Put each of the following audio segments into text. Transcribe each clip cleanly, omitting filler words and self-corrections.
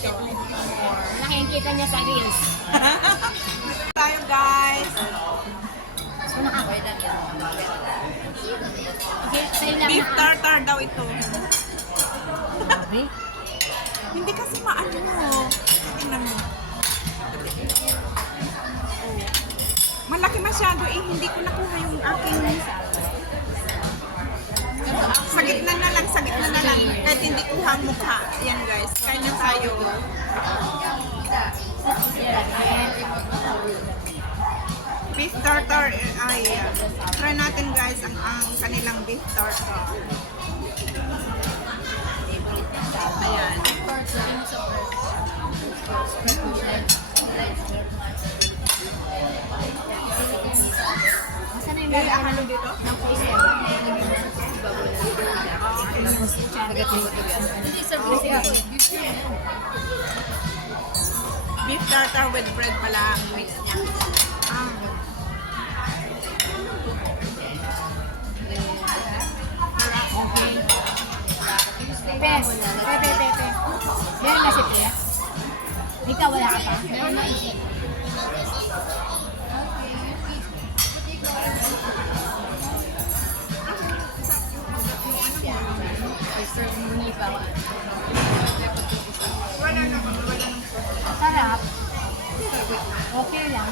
dito. Nakikita niya sa reels. Tayo guys. So, okay, sa'yo lang Beef na. tartar daw ito. Grabe. Hindi kasi maano mo. Tingnan mo. Oh. Malaki masyado eh. Hindi ko nakuha yung aking... Sa gitna na lang, sa gitna na lang. Kahit hindi kuha ang mukha. Ayan guys, kain na tayo. Beef tartar ay try natin guys ang kanilang beef tartar. Ayan. Saan na yung May ahalo dito? ng poison? Beef tartar with bread pala ang mix niya. Ah. Okay. Pes. Pepe. Meron na si Pes. Ikaw wala ka pa? Meron na isip. Wala na kami, wala nang Sarap. Okay lang.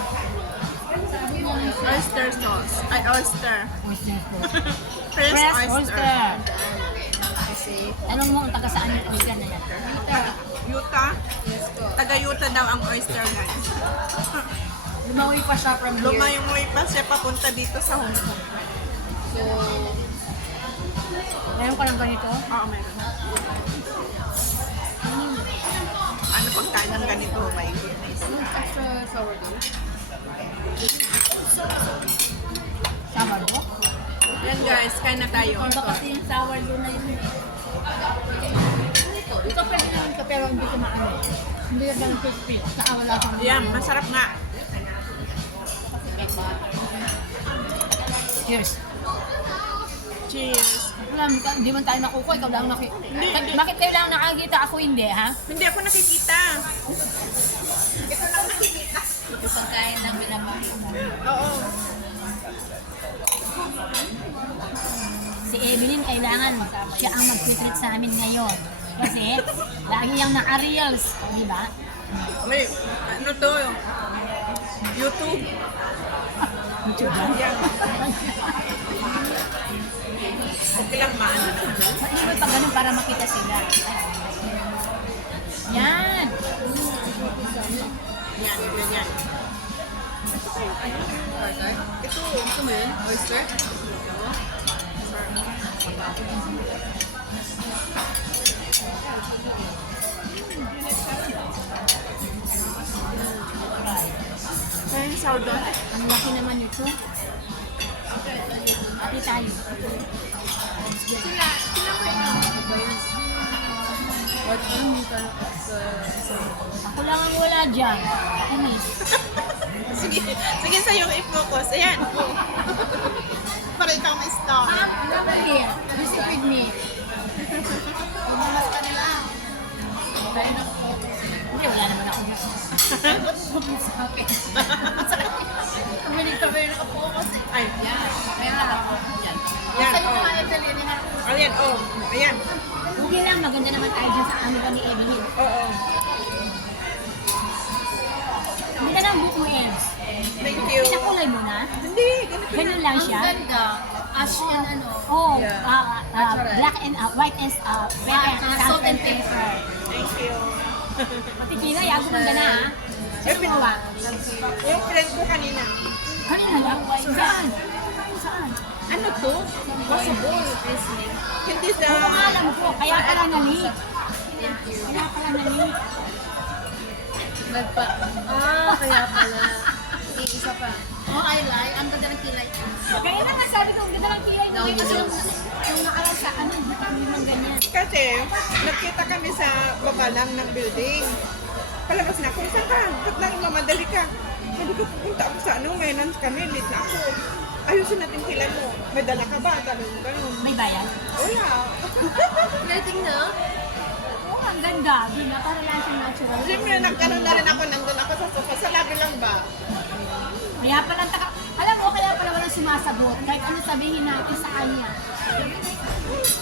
oyster sauce. Ay, oyster. Oyster po. Fresh Fresh oyster. oyster. Tanong mo ang taga saan yung oyster na yan? Utah? Taga Utah daw ang oyster guys. Lumawi pa siya from here. Lumayoy pa siya papunta dito sa Hong Kong. So, meron ka lang ganito? Oo, meron. Ano pagkain ng ganito? My goodness. Extra sourdough. Sourdough? Yan guys, kain na tayo. Iba kasi yung sourdough na yun. Ito pwede naman ka pero hindi ko maano. Hindi ka ganun crispy. Saka wala kang... Yan, masarap nga. Cheers. Cheers. Wala, hindi man tayo nakukuha. Ikaw lang nakikita. Bakit kayo lang nakakita? Ako hindi, ha? Hindi ako nakikita. Ito lang nakikita. Isang kain lang binabang. Oo. Si Evelyn kailangan siya ang mag-treat sa amin ngayon. Kasi lagi yung naka-reels, di ba? May, ano to? YouTube. YouTube yan. Okay lang maano na. Maingat pa ganun para makita sila. Yan! Yan, ganyan. Ito, gusto mo yun? Oyster? Ay, sourdough. Ang laki naman ito. Ati tayo. Ako lang ang wala dyan. Anis. Sige, sige sa'yo i-focus. Ayan. Para ikaw may star. Lovely. Visit with me. Bumalas ka nila. Hindi, wala naman ako. Sa akin. Kuminig ka ba yung nakapokus? Ay, Yan. Meron lang ako. Yan. Yan, Sa'yo oh. mga Evelyn na. ayan, oh. Ayan. Hindi lang, maganda naman tayo dyan sa ano ba ni Evelyn. Oo. Hindi na lang book mo, Ems. Thank you. Pinakulay mo na? Hindi, ganito na. Ganun lang siya? Ang ganda. Ash yan ano. Oh, Natural. black and white and salt and pepper. Thank you. Matikina, yago mo na ha. Sino gumawa? Yung friend ko kanina. Kanina lang? Saan? Saan? Ano to? Possible. Hindi sa... Oo nga, alam ko. Kaya pala na-leak. Kaya pala na-leak. Kaya pala. Isa pa. Oh, I like. Ang ganda ng kilay. Kaya na nga sabi ko, ang ganda ng kilay mo. Kasi yung nakaraan sa ano, hindi man ganyan. Kasi, nagkita kami sa baba lang ng building. Palabas na ako, saan ka? Ba't lang mamadali ka? Sabi ko, pupunta ako sa ano, ngayon kami, late na ako. Ayusin natin kilay mo. May dala ka ba? Ganun. May bayan? Wala. Rating na? Oo nga, Ang ganda. Di na, para lang siyang natural. Siyempre, nagkaroon na rin ako, nandun ako sa sofa. Sa labi lang ba? Kaya pala, alam mo, kaya pala walang sumasagot. Kahit ano sabihin natin sa kanya.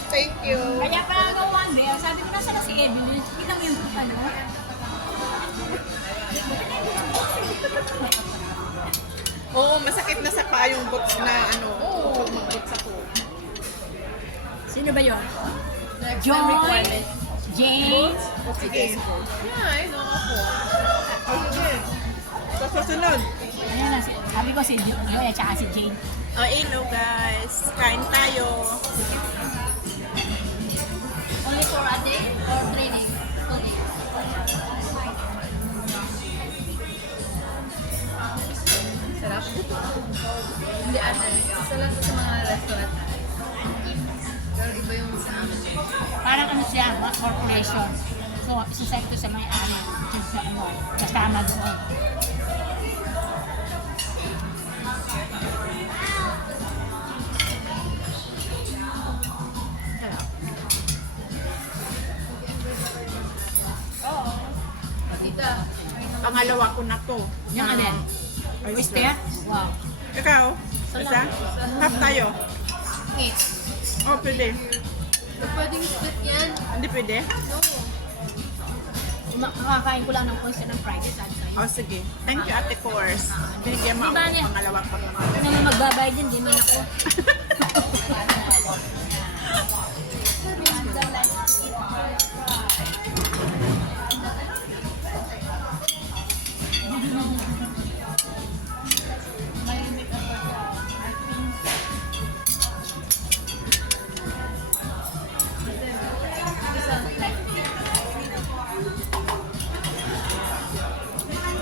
Thank you. Kaya pala no one day, sabi ko, nasa na si Evelyn? Kita mo yung ano? Oo, masakit na sa paa yung boots na ano. Oo, mag-boots ako. Sino ba yun? Next time Joy, requirement. James, Sige. Yeah, I know ako. Oh, sige. Sa susunod. ayun na, sabi ko si Joy at saka si Jane. Oh, hello guys. Kain tayo. Only for a day or training? Only. Sarap. Hindi ate. Isa lang to sa mga restaurant. Pero iba yung sa amin. Parang ano siya, mga corporation. So, isa ito sa may-ari. Sa ano, kasama doon. Tita. Pangalawa ko na to. Yung alin? Oyster? Wow. Ikaw? Isa? Half tayo. Wait. Oh, pwede. Pwedeng split yan. Hindi pwede? No. Makakain ko lang ng oyster ng Friday, sabi sa'yo. Oh, sige. Thank you, Ate Course. Binigyan mo Di ba ako niya? ng pangalawa ko naman. Ako naman magbabayad yun, di man ako.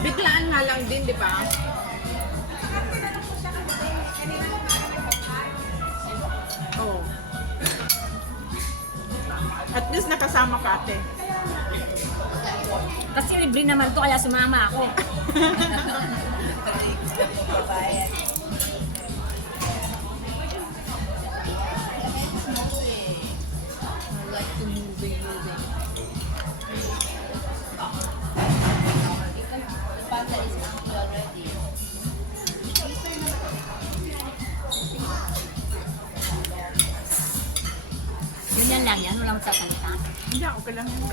Biglaan nga lang din, di ba? Oh. At least nakasama ka, ate. Kasi libre naman to, kaya sumama ako. I like to moving. Pata is empty already. Ganyan lang yan, walang sasalita. Hindi, okay lang yun.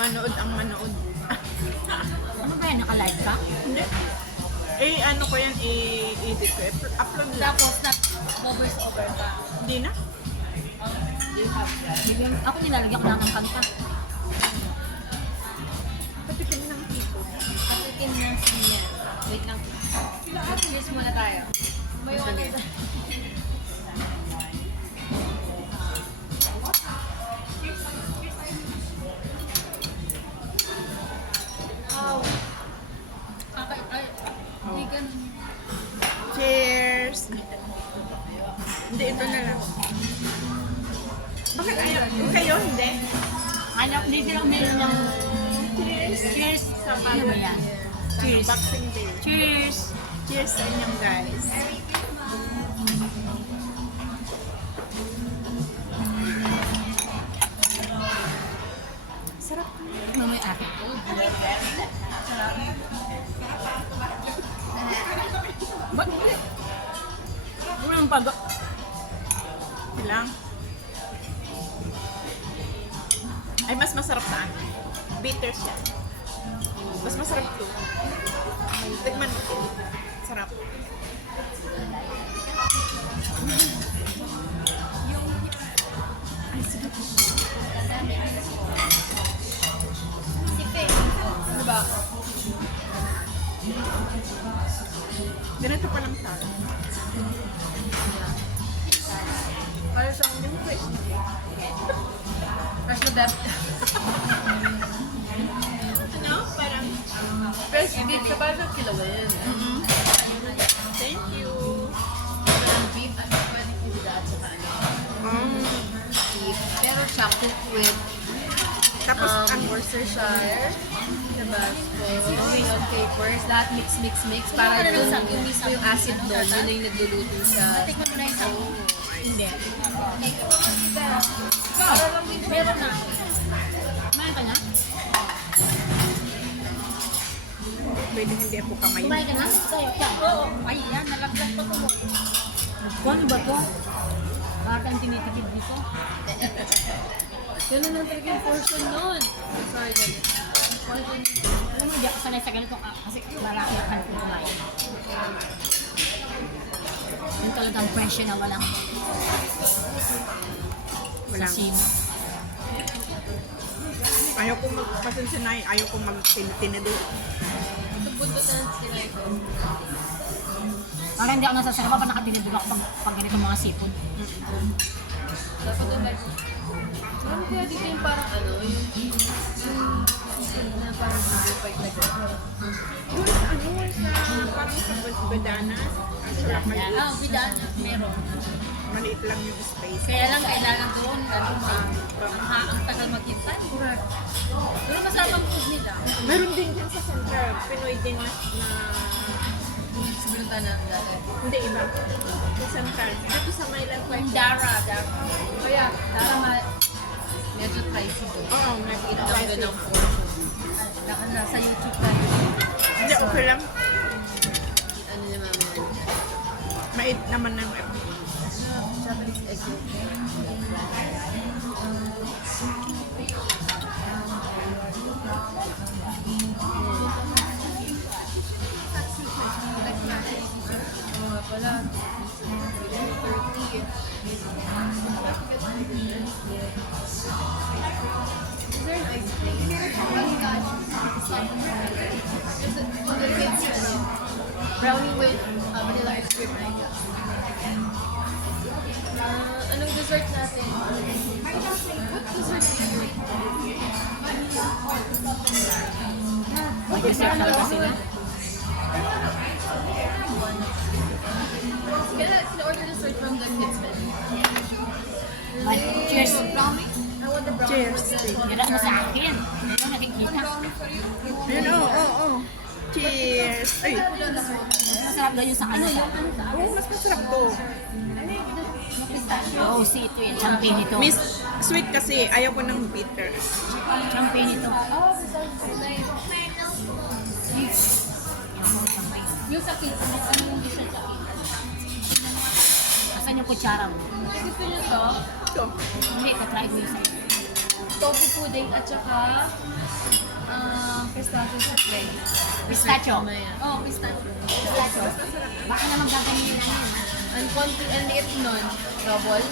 Manood ang manood. Ano ba yan, naka-live ka? Hindi. Eh, ano ko yan, i-edit ko. Upload lang. Tapos na voice over ka. Hindi na. You have that. Bigyan, ako nilalagyan ko lang ng kanta. Patikin ng tipo. Patikin na siya. Wait lang. Cheers muna tayo. May Sige. one. Wow. Ay, hindi ganun. Cheers! Hindi, ito na lang. Bakit ayaw? Kayo, hindi? Ano, hindi sila uminom ng Cheers! cheers. Ano ba yan? Cheers. Boxing Day. Cheers. Cheers sa inyong guys. Sarap. Ano may akin? Ba't? Walang pag... Ilang? Ay, mas masarap sa akin. Bitter siya. Mas masarap to. Tikman mo. Sarap. Ay, sige. Ano ba? Ganito pa lang tayo. Para siyang yung fresh. Fresh na best. Ano? Parang... Fresh beef siya para siyang kilawin. Thank you. Parang beef at pwede ko dahil sa ano. Beef. Pero siya cooked with Tapos, ang Worcestershire, Tabasco, green capers, lahat mix. Para dun yung mismo yung acid doon, yun na yung nagluluto sa... Hindi. Para lang din meron na. Kumain ka na? Pwede hindi ako kamay. Kumain ka na? Tayo, tayo. Oo. Ay, yan. Nalaglag pa ko. Ano ba to? Bakit ang tinitikid dito? Ganun lang talaga yung portion nun. Sorry, guys. Alam mo, di ako sanay sa ganito kasi marami ako kumain. Yung talagang presyo na walang sasim. Ayaw ko magpasansanay. Ayaw ko magtinado. Tubundot na sila ito. Parang hindi ako nasasarap pa nakatinidog ako pag ganito mga sipon. Dapat doon like, meron kaya dito yung parang ano, yung na parang simplified na gano'n. Doon sa ano, parang sa Badanas. Ang sarap maliit. Ah, bidana, meron. Maliit lang yung space. Kaya lang kailangan doon, ano, ang tagal maghintay. Correct. Pero masarap ang food nila. Meron din dyan sa Central. Pinoy din na Sabihin na dati. hindi iba. Sa Central. Dito sa Mailan Yung Dara. Kaya, Dara medyo pricey doon. Oo, nakita Ang ko. ganang portion. Nasa YouTube tayo. Hindi, okay lang. Ano niya mami? Mait naman ng Japanese egg yolk. Oo nga pala. 30. Is there an ice cream? For the kids, brownie with vanilla ice cream, right? Anong dessert natin? What dessert do you eat? Mag-dessert talaga sila. Can I order dessert from the kids menu? Cheers. I want the brownie. Cheers. Hira mo sa akin. Ano nakikita? Yun, oo. Cheers. Ay, Masarap daw yun sa kanya. oo, mas masarap to. Oo, si ito yun. Champagne ito. Miss, sweet kasi. Ayaw ko ng bitter. Champagne ito. Yung sa kids, ano yung dessert sa kids? Asan yung kutsara mo? Gusto nyo to? Ito. Hindi, katry ko yung sa'yo. Tofu pudding at saka pistachio spray. Pistachio. Oh, pistachio. Pistachio. Baka naman gaganyan lang yun. Ang liit nun, double.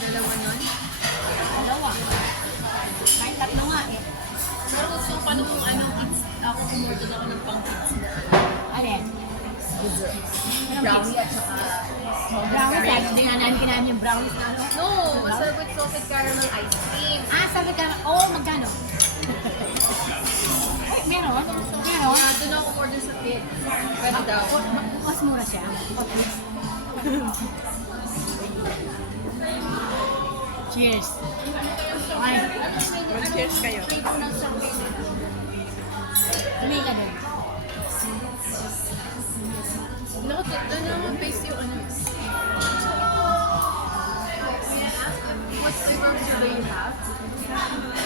Dalawa nun. Dalawa. Kahit tatlo nga eh. Pero gusto ko pa nung ako umorder ako ng pang-kids na Alin? dessert. Anong Brownie kids? at saka Brownies. Lagi dinanahan ka namin yung brownies na ano. no, masarap with salted caramel ice cream. Ah, sabi ka, oo, magkano? Ay, meron? Meron? Yeah, doon ako order sa kids. Pwede daw. Mas mura siya. Cheers. Ay, Mag-cheers kayo. tumingin ka doon. Ano naman base yung ano? What flavor do you have?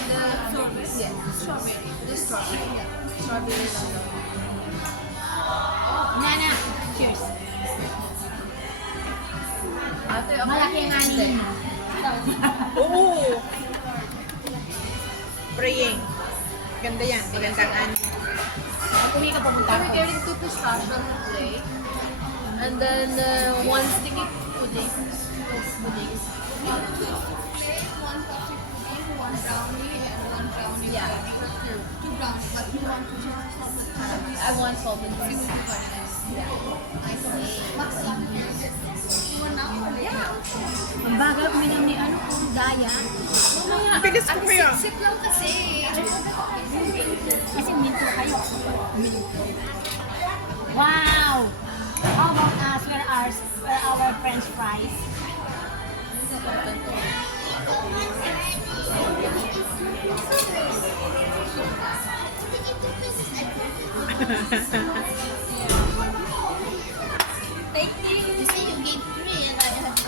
The strawberry. Yeah, strawberry. The strawberry. Strawberry lang daw. Nana, cheers. Ate, ako Malaki ang anin. Oo. Praying. Ganda yan. Magandang ani. Kung hindi ka pumunta We're ako. getting 2 pistachio today. And then 1 sticky pudding. Puddings. Yeah. 2 brownies, but you want to I want salted pudding. Yeah. Ang bagal uminom ni ano, kung daya. Ang bilis ko kaya. Sip lang kasi. Kasi minto kayo. Wow! How about us? Where our French fries? Thank you. You say you gave 3 and I have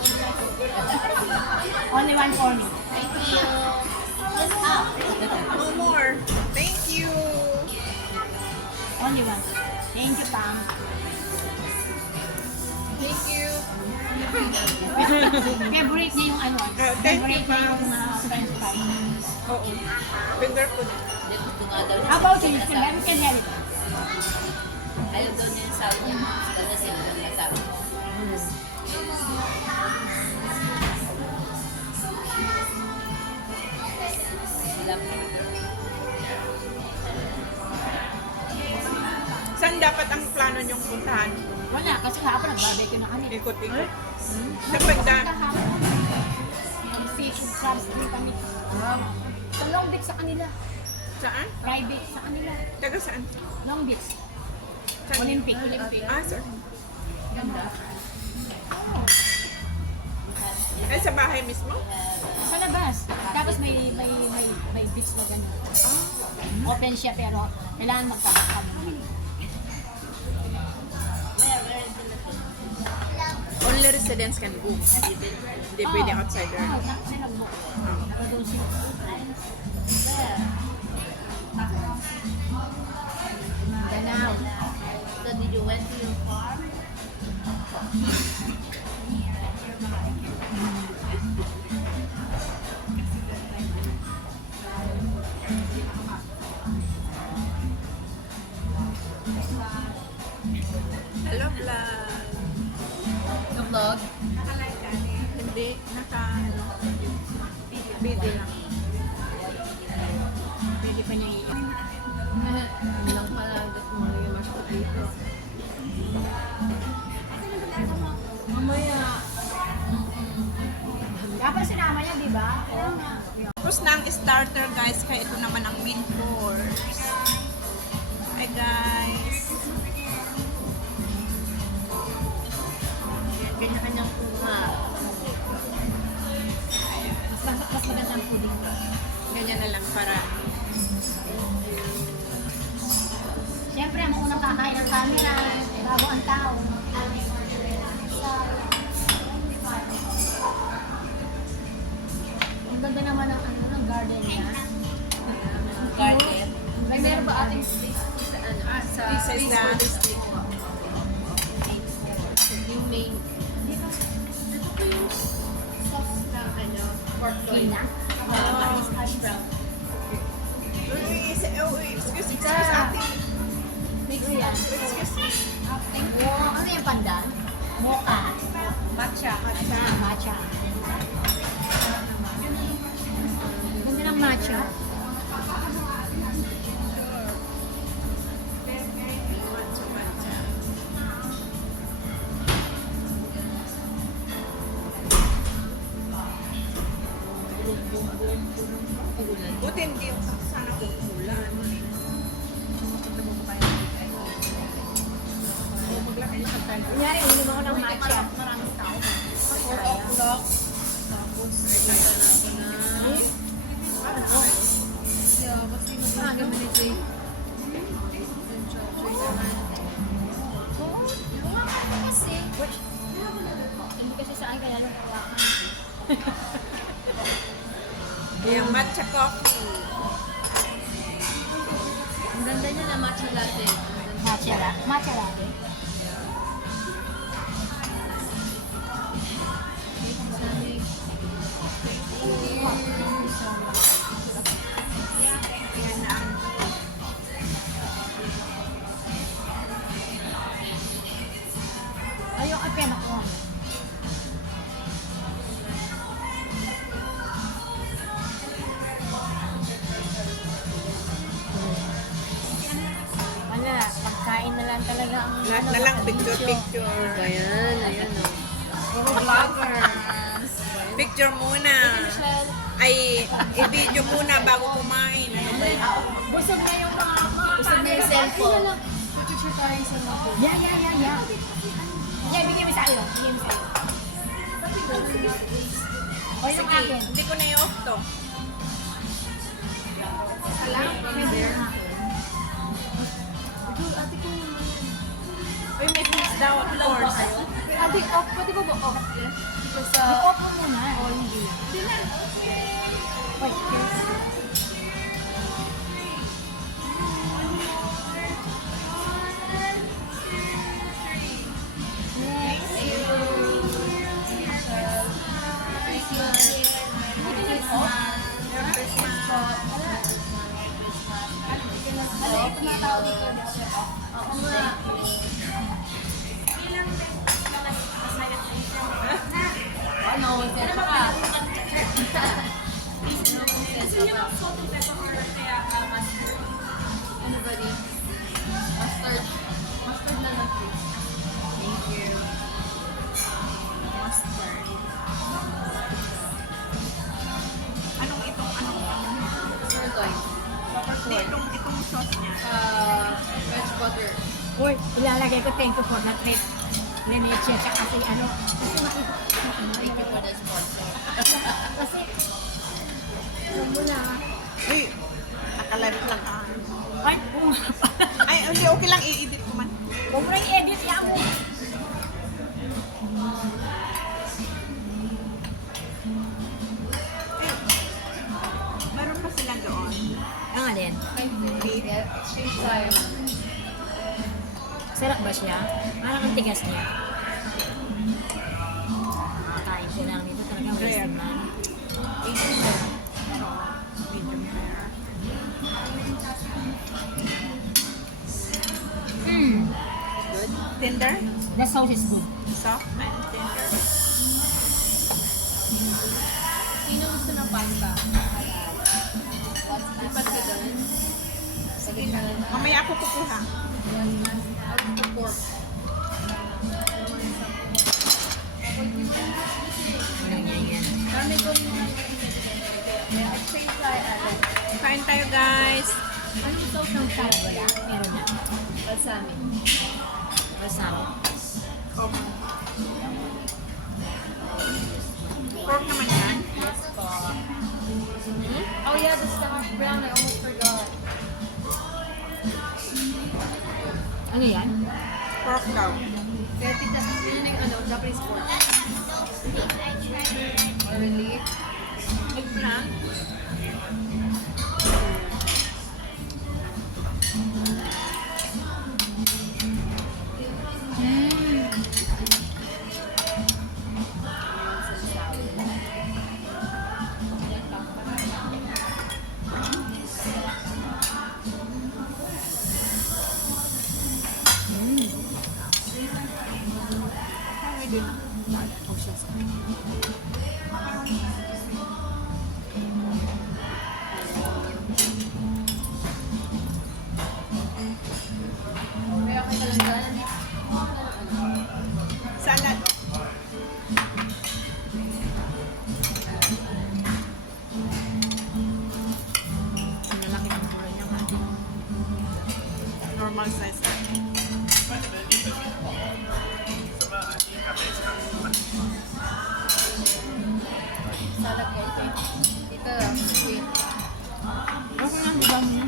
1. Only one for me. Thank you. Only one. Thank you, Pam. Thank you. Favorite niya yung ano? thank you, Favorite niya Pam. yung french fries. Oo. Finger food. Hindi, gusto nga daw niya. How about you? You can have it. Ayaw daw niya yung sabi niya. Gusto niya sila yung nasabi niya. Wala po. Saan dapat ang plano niyong puntahan? Wala, kasi kahapon nag-barbecue na kami. Ikot-ikot. Sa pagdaan. Mag-fish and crabs din kami. Sa Long Beach sa kanila. Saan? Private sa kanila. Taga saan? Long Beach. Saan? Olympic. Ah, sir. Ganda. Ay, sa bahay mismo? Sa labas. Tapos may beach na gano'n. Open siya pero kailangan magkakakam. Only residents can go. Hindi pwede outsider. Oo, sinagbook. Doon siya. Ganaw. So, did you went to your farm? Hello, vlog. Sa vlog? Hindi, video lang. Pwede pa niya i- Ano lang pala gusto mo yung mashed potato. Mamaya. Dapat sinama niya, di ba? Tapos na ang starter, guys. Kaya ito naman ang main course. Hi, guys. Kanya-kanyang kuha. Mas magandang pudding. Ganyan na lang para... Siyempre, ang unang kakain ng camera, bago ang tao. Ang ganda naman ng, ano, ng garden niya. Garden. May meron ba ating space sa ano? Sa This is space the- for the steak ko. Yung main. Ito po yung sauce na ano, pork loin. Kina? Hash brown. Excuse ate. Mix yan. Excuse me. Ano yung pandan? Mocha. Matcha. Matcha. Ganda ng matcha. Buti hindi sana kukulan. Kunyari, uminom ako ng matcha. Maraming tao. 4 o'clock. Tapos, nagkita na ako na... Yeah, kasi mag-iagam na ni Jay. Yung chocolate naman. Kasi, hindi kasi sa akin kaya nung kawakan. Yung matcha coffee. Ang ganda niya na matcha latte. Matcha latte. Matcha latte. Yan na ang Ayun, ang pena ko. Wala, pagkain na lang talaga ang... lahat na lang picture. Ayan, ayan o. Vloggers. Picture muna. Ay, i-video muna bago kumain. Ano ba yun? Busog na yung mga... Busog na yung cellphone. Picture tayo sa mga... Yeah. Yeah, bigyan mo sa'yo. Bigyan mo sa'yo. O yung Sige, akin. hindi ko na i-off to. Ate ko naman yan. Uy, may things daw, of course. Ate, off. Pwede ba off yan? Dito sa... I-off mo muna. Hindi. Hindi na. Wait, yes. tumatao dito. Ako nga. Ano, sense ka. Anybody? Mustard. Mustard na lang, please. Thank you. Mustard. Anong itong Sirloin. Hindi, itong sauce niya. Veg butter. Uy, ilalagay ko thank you for the trip. Leneche, tsaka si ano. Kasi makita. Thank you for the sponsor. Kasi, alam mo na. Uy, nakalive lang ah. Ay, kung nga pala. Ay, hindi, okay lang i-edit ko man. Kung may edit yan mo. Meron pa sila doon. Ang alin? Exchange tayo. Sarap ba siya? Parang ang tigas niya. Makakain ko lang nito talaga. Wasted man. Medium rare. Good? Tender? The sauce is good. Soft and tender. Sino gusto ng pasta? Lipat ka doon. Sige na. Mamaya ako kukuha. Out of the pork. Ano niya yan? Dami ko rin yung exchange tayo. Kain tayo guys. Anong sauce ng salad? Wala? Meron na. Balsamic. Masama. Pork naman yan. Yes po. Oh yeah, the hash brown. I almost forgot. Ano yan? Pork daw. Kaya tita, yun yung ano, Japanese pork. Oh, really? Eggplant. Kaya okay talaga dyan. Salad. Ang lalaki ng pula niya nga. Normal size. Salad ka. Ito, sweet. Okay lang, diba mo?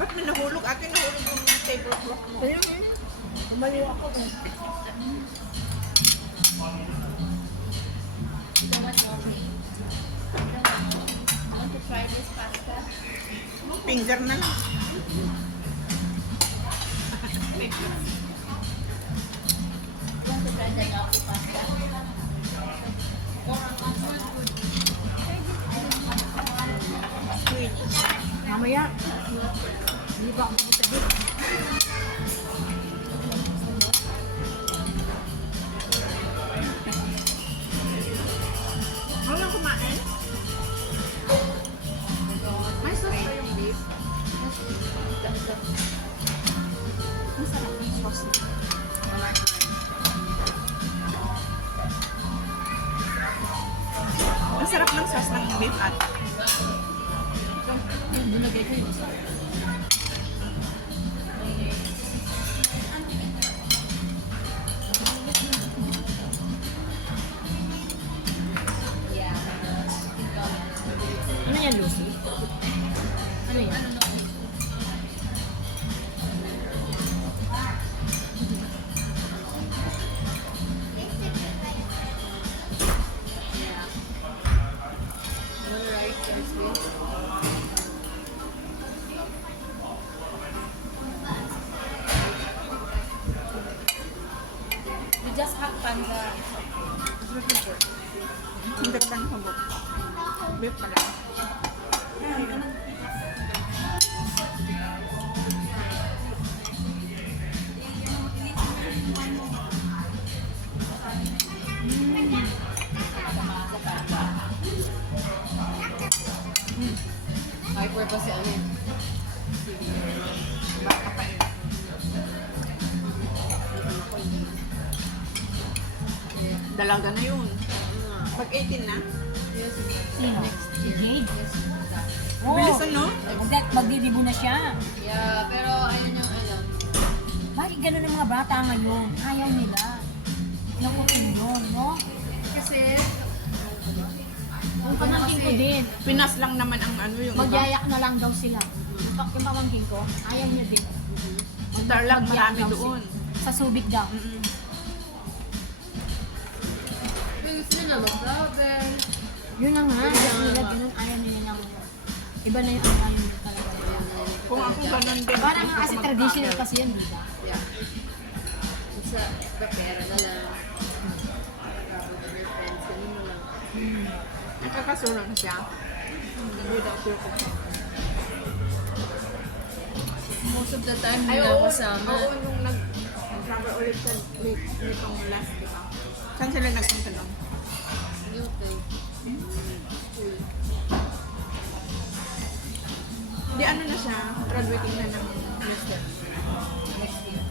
Ba't may nahulog? Akin nahulog yung tablecloth mo. Ayun eh. Tumayo ako eh. So much more. Want to try this pasta? Finger na lang. Want to try the Yaki pasta? Sweet. Mamaya. Hindi pa ako sabihin. Walang kumain? May sauce ba yung beef? Masarap yung sauce niya. Masarap ng sauce ng beef at Dinagay ko yung isa. Yeah. Ano yan, Lucy? Ano yan? Want to rice or sweet? Hindi ka ba nakabot? Beef pala. Hyper pa si ano yun. Baka pa yun. Dalaga na yun. Pag 18 na? Yes. Sino? Si Jade? Oo. Bilis ano? Magdidibo na siya. Yeah, pero ayun yung ano. Bakit ganun ang mga bata ngayon? Ayaw nila. Nakutin yun, no? Kasi, Yung pamangkin ko din. Pinas lang naman ang ano yung iba. Magyayak na lang daw sila. Yung pamangkin ko, ayaw niya din. Tarlac, Magyak marami daw doon. sila. Sa Subic daw. bilis nila mag-travel. Yun na nga, ayaw nila ganun. Ayaw nila ng... Iba na yung ayaw nila talaga. Kung ako ganun din. Parang nga hindi kasi ako traditional mag-travel. kasi yan, di ba? Yeah. Isa, pera na lang. Travel with your friends, ganun na lang. Nakakasuro na siya. Without your consent. Most of the time, Ay, hindi na oo. kasama. Oo, nung nag-travel ulit sa nitong last, di ba? Saan sila nagpunta doon? UK. School. Di ano na siya, graduating na ng master. Next year.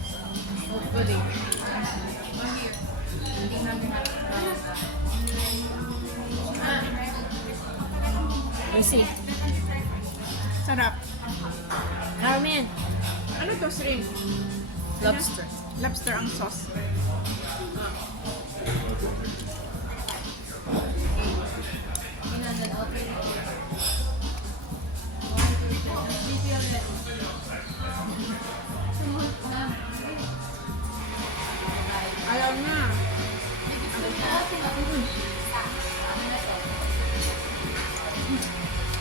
Hopefully. Lucy. Sarap. Carmen. Ano to, shrimp? Lobster. Lobster ang sauce. Ayaw na.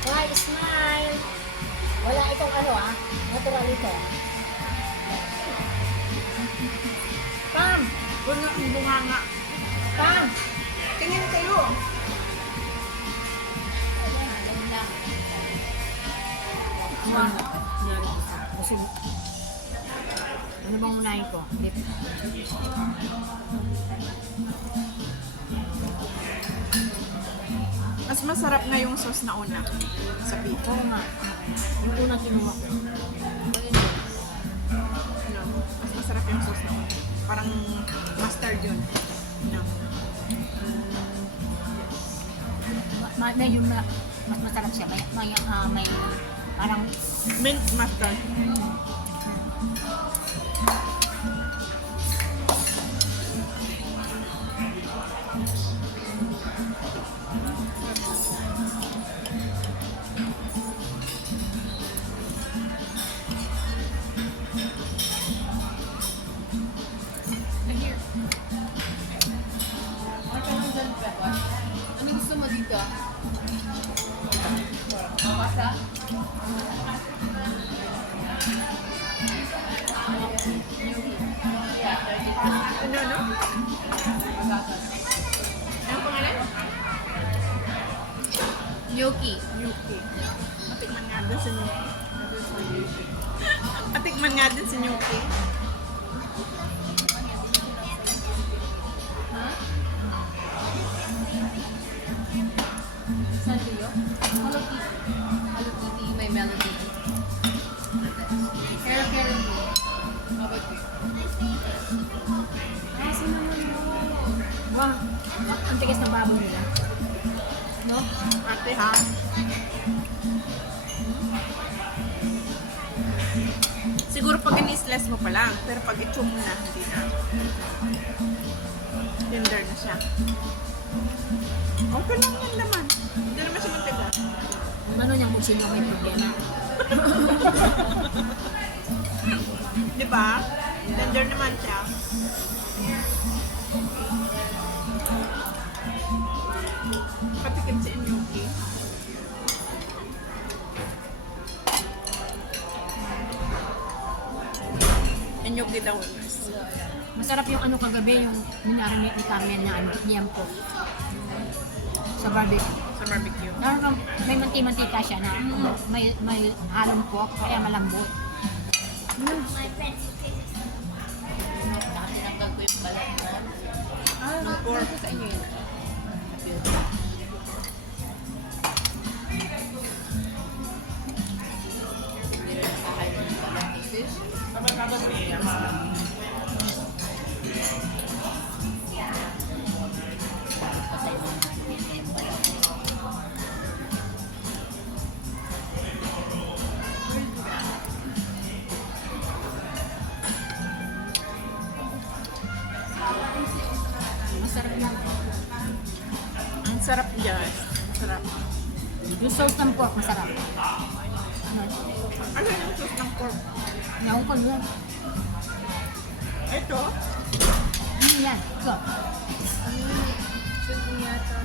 Why, smile. Wala itong ano natural ito. Pam! Huwag na ang bunganga. Pam! Tingin kayo. Kasi, ano bang unahin ko? Dito. Mas masarap na yung sauce na una sa beef. Oo nga. Yung una kinuha ko. No, mas masarap yung sauce na una. Parang mustard yun. No. Medyo mas masarap siya. May parang Mint mustard. Ano gusto mo dito? Pasa? Ano, no? Ano pangalan? Gnocchi. Gnocchi. Atikman nga din si Gnocchi. Atikman nga din si Gnocchi. Saan kayo? Hello Kitty. Hello Kitty, may melody. Hello Kitty. How about you? Cinnamon roll. wow, ang tigas ng baboy nila. No? Ate ha. Siguro pag in-slice mo pa lang, pero pag i-chew mo na, hindi na. Tender na siya. Okay lang yan naman. Hindi naman siya magtagal. Ano niya kung sino may problema. Di ba? Tender naman siya. Patikim si Gnocchi. Gnocchi daw. Masarap yung ano kagabi, yung minarinate ni Carmen na ano, niyampo. Sa barbecue. Sa barbecue. May manti-mantika siya na may halong pork, kaya malambot. Tinanggal ko yung balat na. Ng pork. Sa inyo yun. Hindi rin nakakain ng balat ni fish. Masarap yan. Ang sarap guys. Sarap. Yung sauce ng pork, masarap. Ano? Ano yung sauce ng pork? Naukol yun. Ito? Ano yan? Ito. Shrimp yung yata.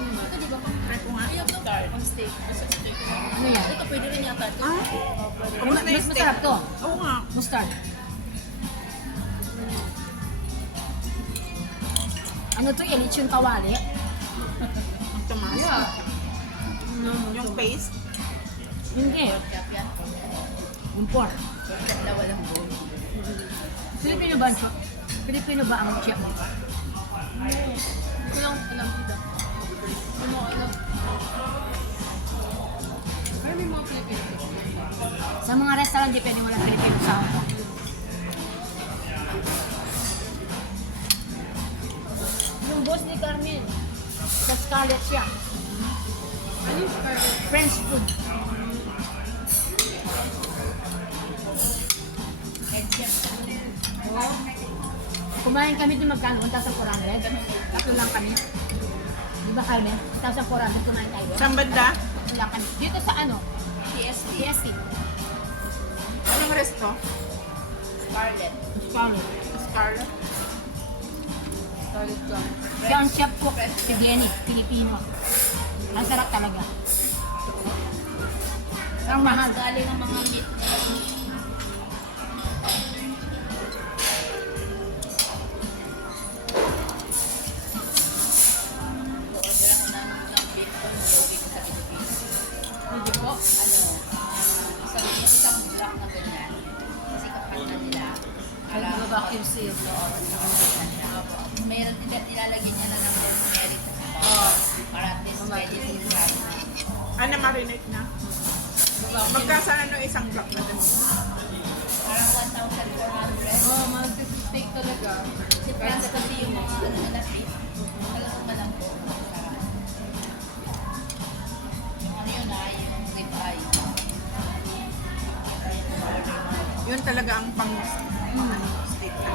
Ito di ba? Try ko nga. Ayaw to. Ang steak. Ano yan? Ito pwede rin yata. Ito. Ah? Mas masarap to. Oo nga. Mustard. Ano to yan? It's yung kawali. Ang tamas. Yung paste. Hindi. Yap yan. Yung pork. Na walang bone. Pilipino ba ang chef? Pilipino ba ang chef? Hindi ko lang alam dito. Ano alam? Pero may mga Pilipino. Sa mga restaurant, di pwede walang Pilipino sa Hong Kong. Yung boss ni Carmen, sa Scarlett siya. Ano yung Scarlett? French food. Oh. Kumain kami doon magkano? 1,400? Tatlo lang kami. Di ba Carmen? 1,400 kumain tayo. Saan banda? Tatlo lang kami. Dito sa ano? TST. TST. Anong resto? Scarlett. Scarlett. Scarlett. Scarlett lang. Siya ang chef cook. Si Jenny. Pilipino. Ang sarap talaga. Ang mahal. Galing ang mga meat. Order ako ng beef from Loving sa Pilipinas. Hindi po. Isang block na ganyan. Kasi kapag nila. Mag-vacuum seal. Mayroon nilalagyan niya na ng rosemary sa para at least pwede din try. Ano, marinate na? Magkasana no isang block na ganun? Parang 1,400. Oh, mag-steak talaga. Si France kasi yung mga ano nila beef. Talagang malambot. Yung ano yun yung rib eye. Yun talaga ang pang steak na.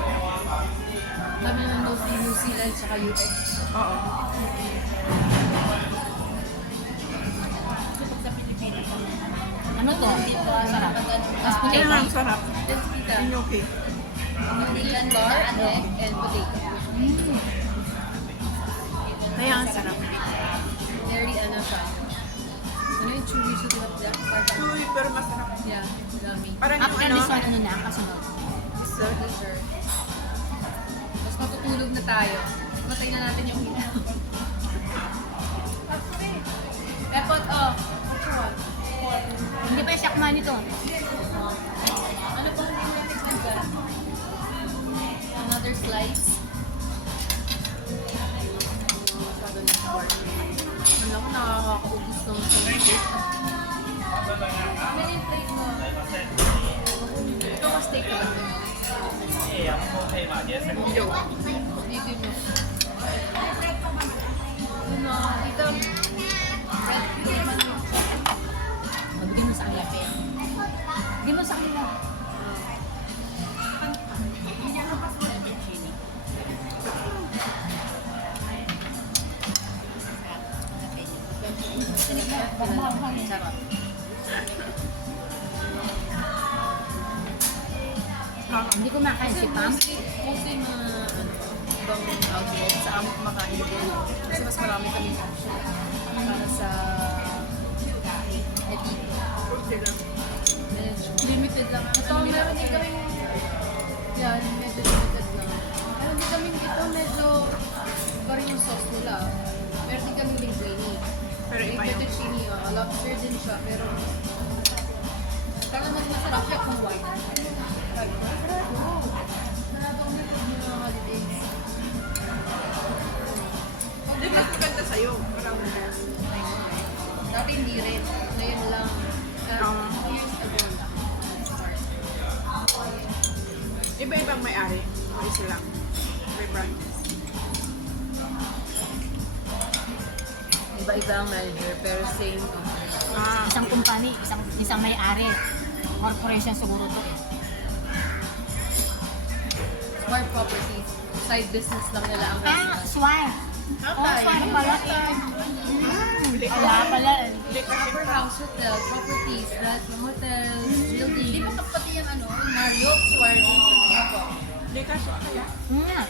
Kami ng New Zealand sa US. Oo. Kasi pag sa Pilipinas, Ano to? dito Sarap. Mas Kaya potato. nga ang sarap. Let's kita. Gnocchi. Chicken bar and egg and potato. Kaya ang sarap. Very ano siya. Ano yung chewy sa tulad dyan? Chewy pero masarap. Yeah, yummy. Parang yung After ano, this one, ano na, kasunod. Dessert. Tapos matutulog na tayo. Matay na natin yung ilaw. Epot, oh. Hindi pa siya kumain ito. Ano pang hindi mo natikman ka? Another slice. Masyado na pork. Ano ko, nakakaubos ng steak. Ano yung plate mo? Ito ka steak ka ba? Dito mo. Ano, ito. Red naman yung Mabigyan mo sa kanila. Bigyan mo sa kanila. sarap. Hindi ko makain si Pam. Mostly mga ibang outlet sa amin kumakain din. Kasi mas marami kami option para sa etiko. Medyo limited lang. Ito, meron din kami yan, medyo sauce nila. Meron din kami linguine. Pero Yung iba yung... fettuccine, lobster din siya, pero parang mas masarap siya kung white. Sarado ang mga holidays. Hindi mas maganda sa'yo. Parang... Dati hindi rin. Ngayon lang. Years ago lang. Iba-ibang may-ari. O isa lang. May branches. Iba-iba ang manager, pero same company. Isang company, isang may-ari. Corporation siguro to eh. Smart properties. Side business lang nila ang Ah, restaurant. swine. Oh, swine pala. Bili ka. Kaya pala. Proper house hotel, properties, lahat ng hotels, building. Hindi mo pati yung Marriott, Swire. Bili ka siya kaya. nga.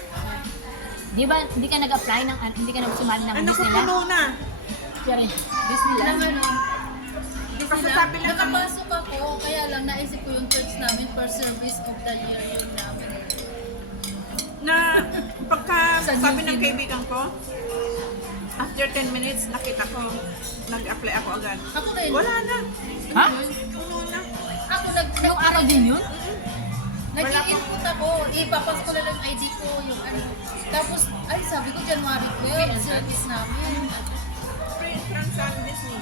Di ba, hindi ka nag-apply ng, hindi ka nag-sumali ng Ano business ko nila? puno na? Pero, Disneyland. Kasi sabi lang kami- nakapasok ako, kaya lang naisip ko yung church namin for service of the year yun namin. Na pagka Sa sabi New ng Zealand. kaibigan ko, after 10 minutes, nakita ko, nag-apply ako agad. Ako rin. Wala na. ha? Puno na. Ako Anong araw din yun? nag-i-input ako. Ipapasok ko lang ang ID ko, yung Tapos, ay sabi ko January 12, service namin. Fransan Disney.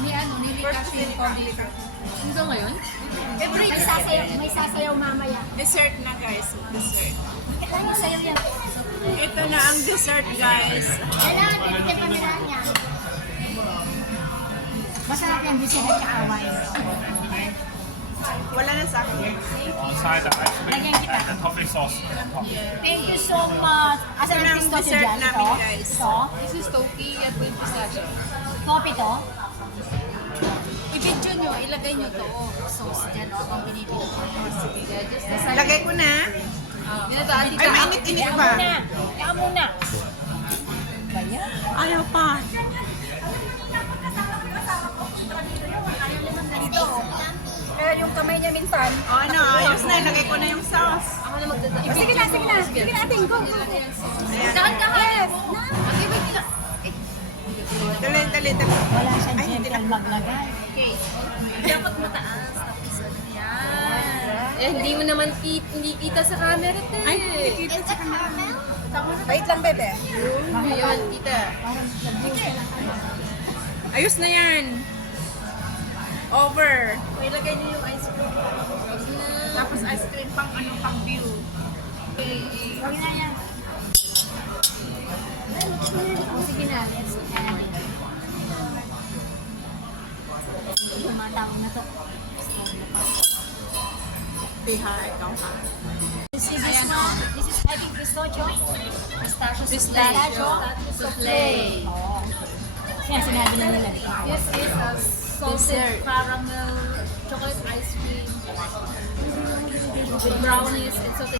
Ni First Rikashi Foundation. Hanggang ngayon? Every may sasayaw mamaya. Dessert na guys. Dessert. Ano sayaw yan? Ito na ang dessert guys. Kailangan bibigyan pa nila niya. Masarap yung bisig at saka wine. Wala na sa akin. Side the ice cream Lagyan kita. and the toffee sauce on top. Thank you so much. Asan Ito na ang ang pistachio dessert dyan? namin, Ito? guys. Ito? This is Toki at with pistachio. Coffee to? I-video nyo, ilagay nyo to. Sauce dyan, o. Ang binibili ko. Yeah, just decide. Lagay ko na. Yun na to, ati Ay, mainit-init Kaya pa. muna. Kaya muna. Ba yan? Ayaw pa. Kaya yung kamay niya minsan. O ano, ayos na. Lagay ko na yung sauce. Ako na magdada. Sige na, sige na. Sige na, ating go. Ayan. Dahan-dahan. Okay, wait lang. Dali, dali, dali. Wala siyang Ay, hindi gentle maglagay. Okay. Dapat mataas. Tapos ano yan. Hindi mo naman hindi kita sa camera, te. Ay, hindi kita sa kanila. Wait lang, bebe. Ayun, kita. Ayos na yan. Over. Ilagay niyo yung ice cream. Tapos ice cream pang ano, pang view. Huwag na yan. O, sige na. Let's end. Tumatawag na to. Piha, ikaw ha. You see this one? This is I think pistachio. Pistachio. Pistachio. Souffle. Oo. Kaya sinabi na nila. This is a salted caramel chocolate ice cream with brownies and salted